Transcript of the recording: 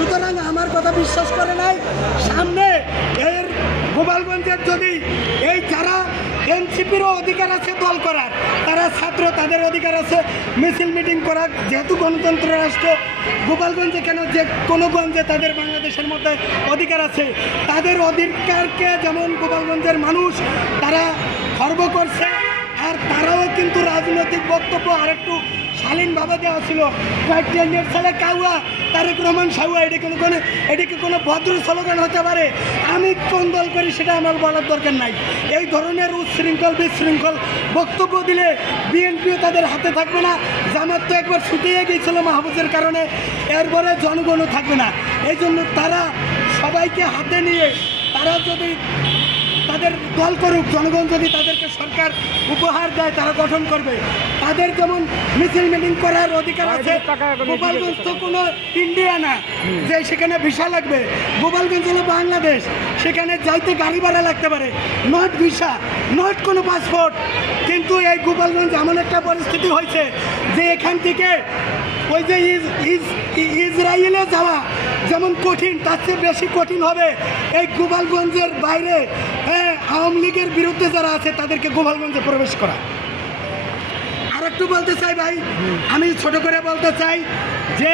সুতরাং আমার কথা বিশ্বাস করে নাই। সামনে এর গোপালগঞ্জের যদি এই যারা এনসিপিরও অধিকার আছে দল করার, তারা ছাত্র, তাদের অধিকার আছে মিছিল মিটিং করার, যেহেতু গণতন্ত্র রাষ্ট্র গোপালগঞ্জে কেন যে কোনো গঞ্জে তাদের বাংলাদেশের মধ্যে অধিকার আছে। তাদের অধিকারকে যেমন গোপালগঞ্জের মানুষ তারা খর্ব করছে, আর তারাও কিন্তু রাজনৈতিক বক্তব্য আরেকটু শালীনভাবে দেওয়া ছিল। কয়েকটি ছেলে কাউয়া, তারেক রহমান সাউয়া, এটিকে কোনো ভদ্র স্লোগান হতে পারে। আমি কোন দল করি সেটা আমার বলার দরকার নাই। এই ধরনের উচ্ছৃঙ্খল বিশৃঙ্খল বক্তব্য দিলে বিএনপিও তাদের হাতে থাকবে না। জামাত তো একবার ছুটিয়ে গিয়েছিল মাহফুজের কারণে, এরপরে জনগণও থাকবে না। এই জন্য তারা সবাইকে হাতে নিয়ে তারা যদি তাদের দল করুক, জনগণ যদি তাদেরকে সরকার উপহার দেয় তারা গঠন করবে। তাদের যেমন মিছিল মিটিং করার অধিকার আছে। গোপালগঞ্জ তো কোনো ইন্ডিয়া না যে সেখানে ভিসা লাগবে। গোপালগঞ্জ হলো বাংলাদেশ, সেখানে যাইতে গাড়ি ভাড়া লাগতে পারে, নট ভিসা, নট কোনো পাসপোর্ট। কিন্তু এই গোপালগঞ্জ এমন একটা পরিস্থিতি হয়েছে যে এখান থেকে ওই যে ইসরায়েলে যাওয়া যেমন কঠিন, তার চেয়ে বেশি কঠিন হবে এই গোপালগঞ্জের বাইরে আওয়ামী লীগের বিরুদ্ধে যারা আছে তাদেরকে গোপালগঞ্জে প্রবেশ করা। আর একটু বলতে চাই ভাই, আমি ছোট করে বলতে চাই যে